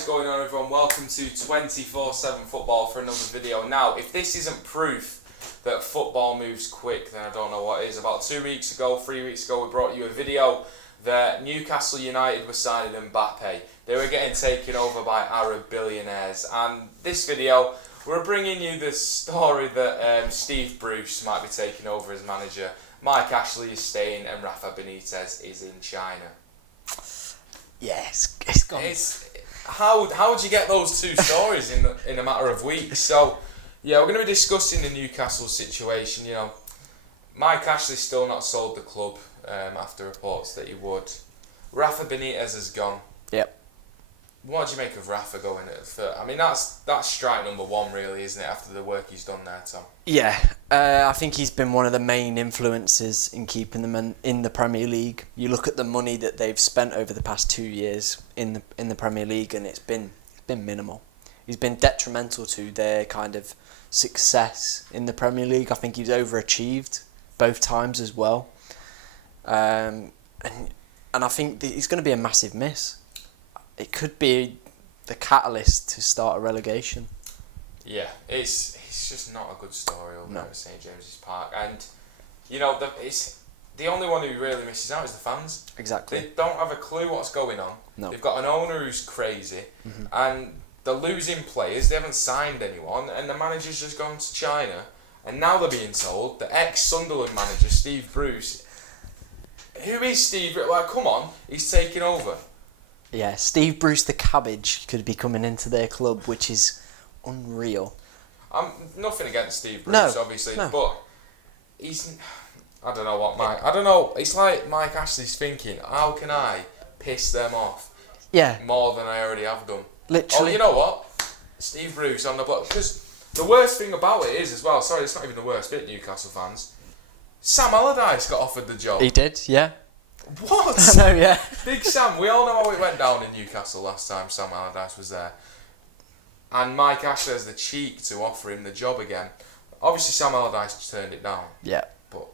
is going on, everyone? Welcome to 24/7 Football for another video. Now, if this isn't proof that football moves quick, then I don't know what is. About 3 weeks ago, we brought you a video that Newcastle United were signing Mbappe. They were getting taken over by Arab billionaires. And this video, we're bringing you the story that Steve Bruce might be taking over as manager. Mike Ashley is staying and Rafa Benitez is in China. Yes, it's gone. How would you get those two stories in a matter of weeks? So, yeah, we're going to be discussing the Newcastle situation. You know, Mike Ashley's still not sold the club after reports that he would. Rafa Benitez has gone. Yep. What do you make of Rafa going at first? I mean, that's strike number one, really, isn't it? After the work he's done there, Tom. Yeah, I think he's been one of the main influences in keeping them in the Premier League. You look at the money that they've spent over the past 2 years in the Premier League, and it's been minimal. He's been detrimental to their kind of success in the Premier League. I think he's overachieved both times as well, and I think he's going to be a massive miss. It could be the catalyst to start a relegation. Yeah, it's just not a good story over there at St James's Park, and you know the only one who really misses out is the fans. Exactly. They don't have a clue what's going on. No. They've got an owner who's crazy, and they're losing players. They haven't signed anyone, and the manager's just gone to China, and now they're being told the ex-Sunderland manager Steve Bruce. Who is Steve? Like, come on, he's taking over. Yeah, Steve Bruce the Cabbage could be coming into their club, which is unreal. I'm nothing against Steve Bruce, obviously, but he's. I don't know what Mike. I don't know. It's like Mike Ashley's thinking, how can I piss them off? Yeah. More than I already have done. Literally. Oh, you know what? Steve Bruce on the block. Because the worst thing about it is as well. Sorry, it's not even the worst bit, Newcastle fans. Sam Allardyce got offered the job. He did, yeah. What? I know, yeah. Big Sam. We all know how it went down in Newcastle last time Sam Allardyce was there. And Mike Ashley has the cheek to offer him the job again. Obviously, Sam Allardyce turned it down. Yeah. But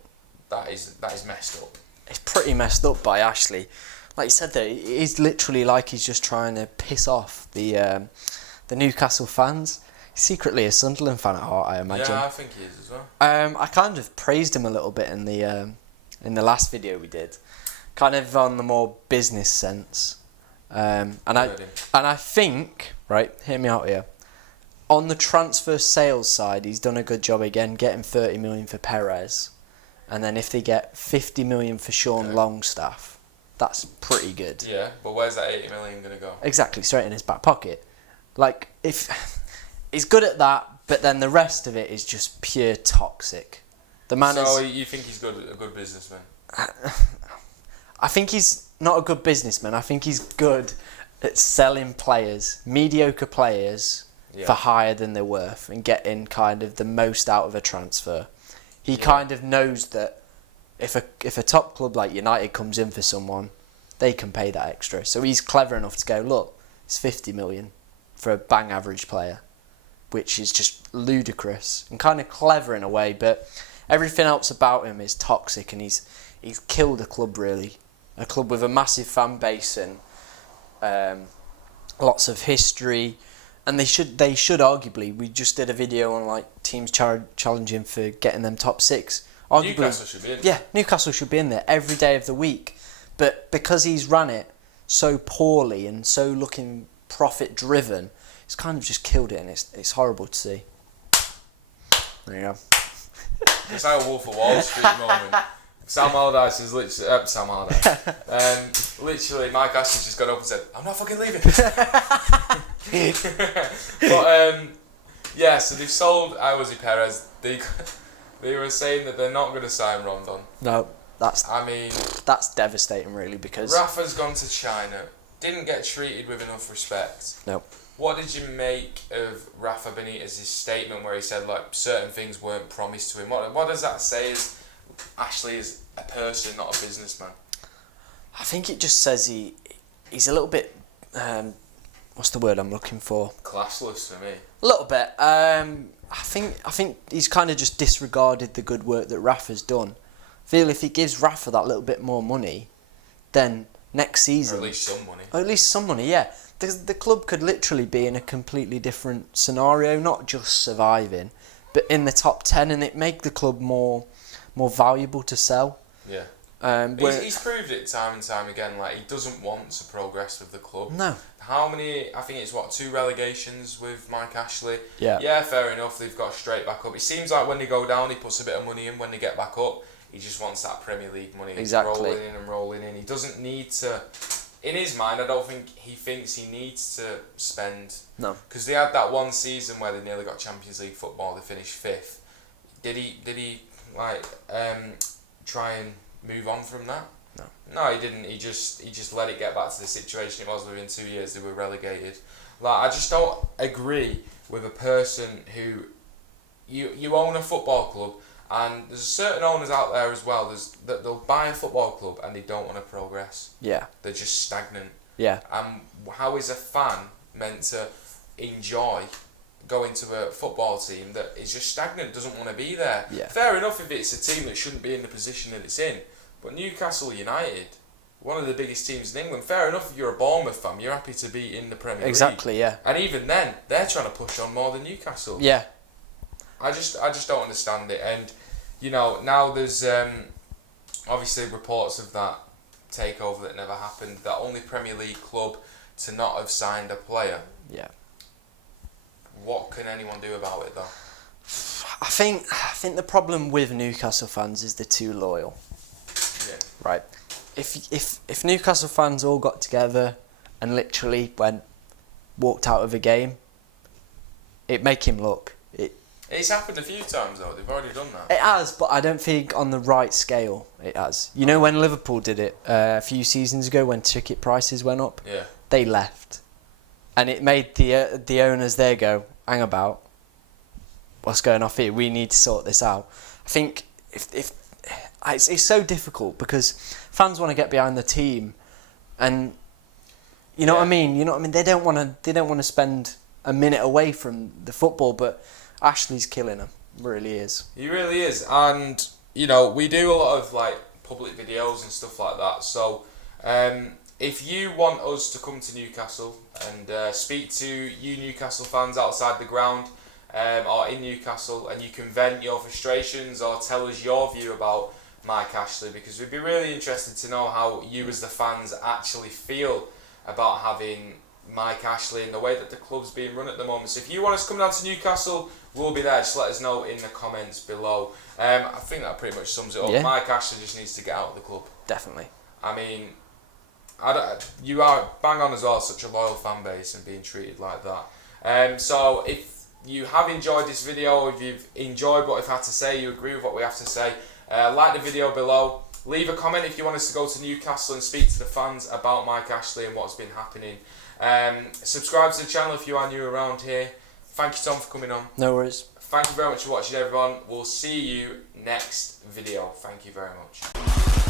that is messed up. It's pretty messed up by Ashley. Like you said there, it is literally like he's just trying to piss off the Newcastle fans. He's secretly a Sunderland fan at heart, I imagine. Yeah, I think he is as well. I kind of praised him a little bit in the last video we did. Kind of on the more business sense. And I think, right, hear me out here. On the transfer sales side, he's done a good job again, getting 30 million for Perez. And then if they get 50 million for Sean Longstaff, that's pretty good. Yeah, but where's that 80 million going to go? Exactly, straight in his back pocket. Like, if he's good at that, but then the rest of it is just pure toxic. The man So you think he's a good businessman? I think he's not a good businessman. I think he's good at selling players, mediocre players, for higher than they're worth and getting kind of the most out of a transfer. He kind of knows that if a top club like United comes in for someone, they can pay that extra. So he's clever enough to go, look, it's 50 million for a bang average player, which is just ludicrous and kind of clever in a way, but everything else about him is toxic, and he's killed a club, really. A club with a massive fan base and lots of history, and they should arguably. We just did a video on like teams challenging for getting them top six. Arguably, Newcastle should be in. Yeah, Newcastle should be in there every day of the week, but because he's run it so poorly and so looking profit driven, it's kind of just killed it, and it's horrible to see. There you go. It's like a Wolf of Wall Street moment. Sam Allardyce is literally Mike Ashley's just got up and said, I'm not fucking leaving. But yeah, so they've sold Iwosi Perez. They were saying that they're not going to sign Rondon. No, that's devastating, really, because Rafa's gone to China, didn't get treated with enough respect. No. What did you make of Rafa Benitez's statement where he said like certain things weren't promised to him? What does that say? Is Ashley is a person, not a businessman? I think it just says he's a little bit what's the word I'm looking for? Classless for me. A little bit. I think he's kind of just disregarded the good work that Rafa's done. I feel if he gives Rafa that little bit more money, then next season. Or at least some money. Or at least some money, yeah. The club could literally be in a completely different scenario, not just surviving, but in the top 10, and it make the club more valuable to sell. Yeah. He's proved it time and time again. Like, he doesn't want to progress with the club. No. How many? I think it's 2 relegations with Mike Ashley. Yeah. Yeah, fair enough. They've got straight back up. It seems like when they go down, he puts a bit of money in. When they get back up, he just wants that Premier League money. Exactly. Rolling in and rolling in. He doesn't need to. In his mind, I don't think he thinks he needs to spend. No. Because they had that one season where they nearly got Champions League football. They finished 5th. Did he try and move on from that? No, he didn't. He just let it get back to the situation it was. Within 2 years they were relegated. Like, I just don't agree with a person who you own a football club, and there's certain owners out there as well. That they'll buy a football club and they don't want to progress. Yeah. They're just stagnant. Yeah. How is a fan meant to enjoy going to a football team that is just stagnant, doesn't want to be there? Yeah. Fair enough if it's a team that shouldn't be in the position that it's in. But Newcastle United, one of the biggest teams in England, fair enough if you're a Bournemouth fan, you're happy to be in the Premier League. Exactly, yeah. And even then, they're trying to push on more than Newcastle. Yeah. I just don't understand it. And, now there's obviously reports of that takeover that never happened, that only Premier League club to not have signed a player. Yeah. What can anyone do about it, though? I think the problem with Newcastle fans is they're too loyal. Yeah. Right. If Newcastle fans all got together and literally walked out of a game, it'd make him look. It's happened a few times, though. They've already done that. It has, but I don't think on the right scale it has. You know when Liverpool did it a few seasons ago when ticket prices went up? Yeah. They left. And it made the owners there go, hang about, what's going off here? We need to sort this out. I think if it's so difficult because fans want to get behind the team, and you know what I mean. They don't want to spend a minute away from the football, but Ashley's killing them. Really is. He really is, and we do a lot of public videos and stuff like that. So, if you want us to come to Newcastle and speak to you Newcastle fans outside the ground or in Newcastle, and you can vent your frustrations or tell us your view about Mike Ashley, because we'd be really interested to know how you as the fans actually feel about having Mike Ashley and the way that the club's being run at the moment. So if you want us to come down to Newcastle, we'll be there. Just let us know in the comments below. I think that pretty much sums it up. Yeah. Mike Ashley just needs to get out of the club. Definitely. I mean, you are bang on as well, such a loyal fan base and being treated like that. So if you have enjoyed this video, if you've enjoyed what we've had to say, you agree with what we have to say, like the video below. Leave a comment if you want us to go to Newcastle and speak to the fans about Mike Ashley and what's been happening. Subscribe to the channel if you are new around here. Thank you, Tom, for coming on. No worries. Thank you very much for watching, everyone. We'll see you next video. Thank you very much.